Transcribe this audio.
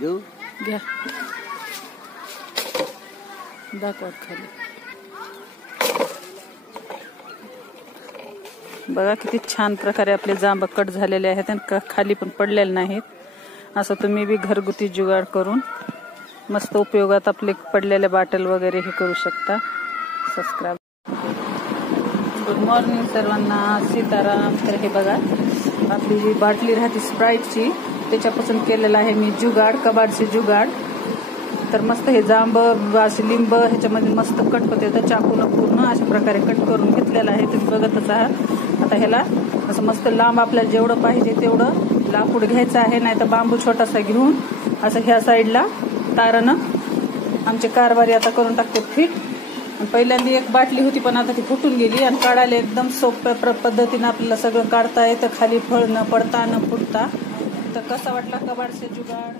घेऊ घ्या दाखवा खाली बघा किती छान प्रकारे आपले जांब कट झालेले आहेत आणि खाली पण पडलेले नाहीत। असं तुम्ही बी घरगुती जुगाड करून मस्त उपयोगात आपले पडलेले बाटल वगैरे हे करू शकता। सबस्क्राइब। गुड मॉर्निंग सर्वांना, सीताराम। तर हे बघा आपली जी बाटली राहते स्प्राईटची त्याच्यापासून केलेला आहे मी जुगाड, कबाडचे जुगाड। तर मस्त हे जांब असे लिंब ह्याच्यामध्ये मस्त कट होते, तर चाकून पूर्ण अशा प्रकारे कट करून घेतलेला आहे, तुम्ही बघतच आहात। आता ह्याला असं मस्त लांब आपल्याला जेवढं पाहिजे तेवढं लाकूड घ्यायचं आहे, नाही तर बांबू छोटासा घेऊन असं ह्या साईडला तारानं आमचे कारभारी आता करून टाकते फिट। पहिल्यांदा एक बाटली होती पण आता ती फुटून गेली आणि काढायला एकदम सोप्या पद्धतीनं आपल्याला सगळं काढता येतं, खाली फळ न पडता न फुटता। तर कसा वाटला कबाडचे जुगाड?